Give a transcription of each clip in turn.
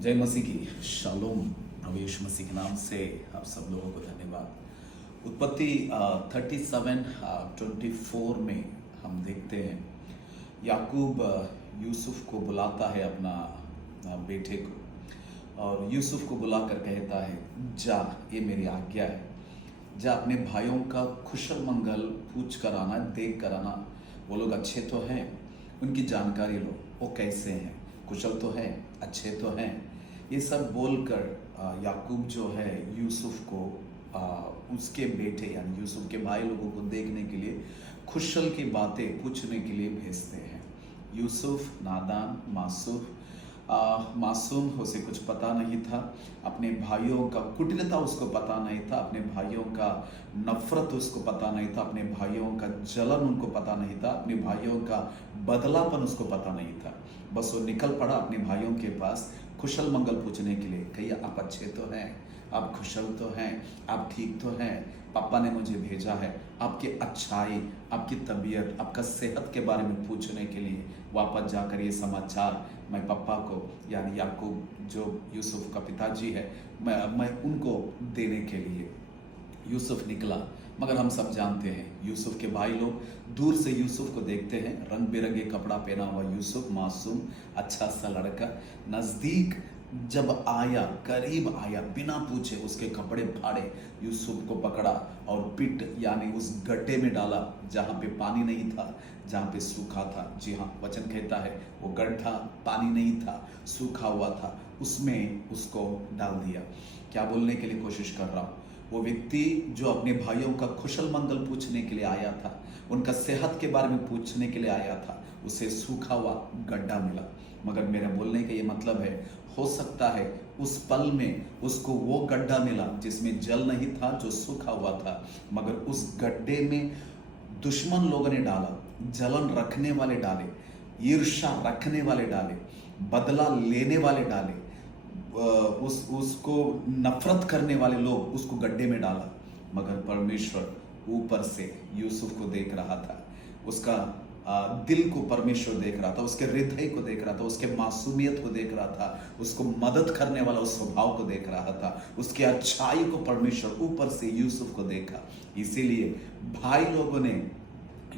जय मसीह की शालोम। प्रभु यीशु मसीह के नाम से आप सब लोगों को धन्यवाद। उत्पत्ति 37:24 में हम देखते हैं याकूब यूसुफ को बुलाता है अपना बेटे को, और यूसुफ को बुलाकर कहता है, जा, ये मेरी आज्ञा है, जा अपने भाइयों का कुशल मंगल पूछ कर आना, देख कर आना, वो लोग अच्छे तो हैं, उनकी जानकारी लो, वो कैसे हैं, कुशल तो हैं, अच्छे तो हैं। ये सब बोलकर याकूब जो है यूसुफ को उसके बेटे यानी यूसुफ के भाई लोगों को देखने के लिए कुशल की बातें पूछने के लिए भेजते हैं। यूसुफ नादान मासूम, उसे कुछ पता नहीं था, अपने भाइयों का कुटिलता उसको पता नहीं था, अपने भाइयों का नफरत उसको पता नहीं था, अपने भाइयों का जलन उनको पता नहीं था, अपने भाइयों का बदलापन उसको पता नहीं था। बस वो निकल पड़ा अपने भाइयों के पास कुशल मंगल पूछने के लिए। कहिए, आप अच्छे तो हैं, आप कुशल तो हैं, आप ठीक तो हैं, पापा ने मुझे भेजा है आपकी अच्छाई, आपकी तबीयत, आपका सेहत के बारे में पूछने के लिए। वापस जाकर ये समाचार मैं पापा को यानी याकूब जो यूसुफ का पिताजी है, मैं उनको देने के लिए यूसुफ निकला। मगर हम सब जानते हैं यूसुफ के भाई लोग दूर से यूसुफ को देखते हैं, रंग बिरंगे कपड़ा पहना हुआ यूसुफ, मासूम अच्छा सा लड़का। नज़दीक जब आया, करीब आया, बिना पूछे उसके कपड़े फाड़े, यूसुफ को पकड़ा और पिट यानी उस गड्ढे में डाला जहाँ पे पानी नहीं था, जहाँ पे सूखा था। जी हाँ, वचन कहता है वो गड्ढा पानी नहीं था, सूखा हुआ था, उसमें उसको डाल दिया। क्या बोलने के लिए कोशिश कर रहा हूँ, वो व्यक्ति जो अपने भाइयों का कुशल मंगल पूछने के लिए आया था, उनका सेहत के बारे में पूछने के लिए आया था, उसे सूखा हुआ गड्ढा मिला। मगर मेरा बोलने का ये मतलब है, हो सकता है उस पल में उसको वो गड्ढा मिला जिसमें जल नहीं था, जो सूखा हुआ था, मगर उस गड्ढे में दुश्मन लोगों ने डाला, जलन रखने वाले डाले, ईर्ष्या रखने वाले डाले, बदला लेने वाले डाले, उसको नफरत करने वाले लोग उसको गड्ढे में डाला। मगर परमेश्वर ऊपर से यूसुफ को देख रहा था, उसका दिल को परमेश्वर देख रहा था, उसके हृदय को देख रहा था, उसके मासूमियत को देख रहा था, उसको मदद करने वाला उस स्वभाव को देख रहा था, उसके अच्छाई को परमेश्वर ऊपर से यूसुफ को देखा। इसीलिए भाई लोगों ने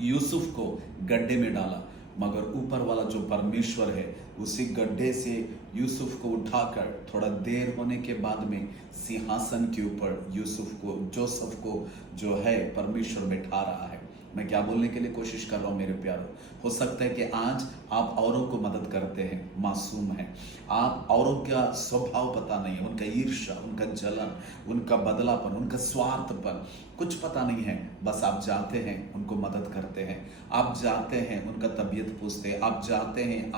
यूसुफ को गड्ढे में डाला, मगर ऊपर वाला जो परमेश्वर है उसी गड्ढे से यूसुफ को उठाकर थोड़ा देर होने के बाद में सिंहासन के ऊपर जोसेफ को जो है परमेश्वर बैठा रहा है। मैं क्या बोलने के लिए कोशिश कर रहा हूँ मेरे प्यारों, हो सकता है कि आज आप औरों को मदद करते हैं, मासूम हैं, आप औरों का स्वभाव पता नहीं है, उनका ईर्ष्या, उनका जलन, उनका बदलापन, उनका स्वार्थपन कुछ पता नहीं है। बस आप जाते हैं उनको मदद करते हैं, आप जाते हैं उनका तबीयत पूछते हैं, आप जाते हैं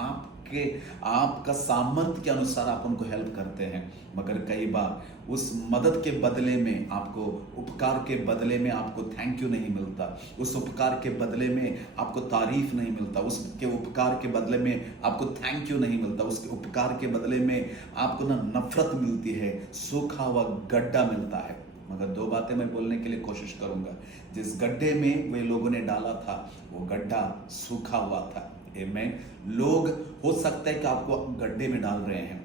आपका सामर्थ्य के अनुसार आप उनको हेल्प करते हैं। मगर कई बार उस मदद के बदले में आपको, उपकार के बदले में आपको थैंक यू नहीं मिलता, उस उपकार के बदले में आपको तारीफ नहीं मिलता, उसके उपकार के बदले में आपको थैंक यू नहीं मिलता, उसके उपकार के बदले में आपको ना नफरत मिलती है, सूखा हुआ गड्ढा मिलता है। मगर दो बातें मैं बोलने के लिए कोशिश करूंगा। जिस गड्ढे में वे लोगों ने डाला था वो गड्ढा सूखा हुआ था। आमीन। लोग हो सकता है कि आपको गड्ढे में डाल रहे हैं,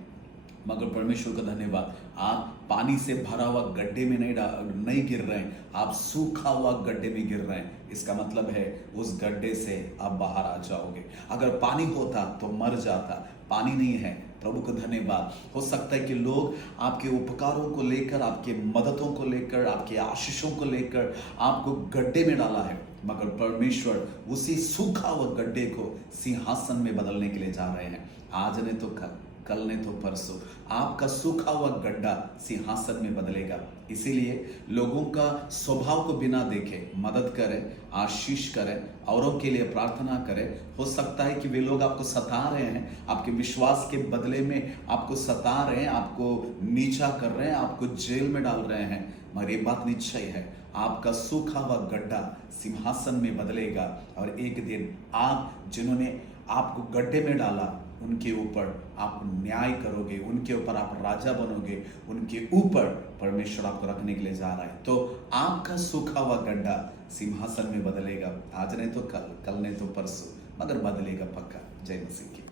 मगर परमेश्वर का धन्यवाद, आप पानी से भरा हुआ गड्ढे में नहीं गिर रहे हैं, आप सूखा हुआ गड्ढे में गिर रहे हैं। इसका मतलब है उस गड्ढे से आप बाहर आ जाओगे। अगर पानी होता तो मर जाता, पानी नहीं है। प्रभु को धन्यवाद। हो सकता है कि लोग आपके उपकारों को लेकर, आपके मददों को लेकर, आपके आशीषों को लेकर आपको गड्ढे में डाला है, मगर परमेश्वर उसी सूखा हुआ गड्ढे को सिंहासन में बदलने के लिए जा रहे हैं। आज ने तो कल ने तो परसों आपका सूखा हुआ गड्ढा सिंहासन में बदलेगा। इसीलिए लोगों का स्वभाव को बिना देखे मदद करें, आशीष करें, औरों के लिए प्रार्थना करें। हो सकता है कि वे लोग आपको सता रहे हैं, आपके विश्वास के बदले में आपको सता रहे हैं, आपको नीचा कर रहे हैं, आपको जेल में डाल रहे हैं, मगर ये बात निश्चय है, आपका सूखा हुआ गड्ढा सिंहासन में बदलेगा। और एक दिन आप जिन्होंने आपको गड्ढे में डाला उनके ऊपर आप न्याय करोगे, उनके ऊपर आप राजा बनोगे, उनके ऊपर परमेश्वर आपको रखने के लिए जा रहा है। तो आपका सूखा हुआ गड्ढा सिंहासन में बदलेगा। आज नहीं तो कल नहीं तो परसों, मगर बदलेगा पक्का। जय मसीह की।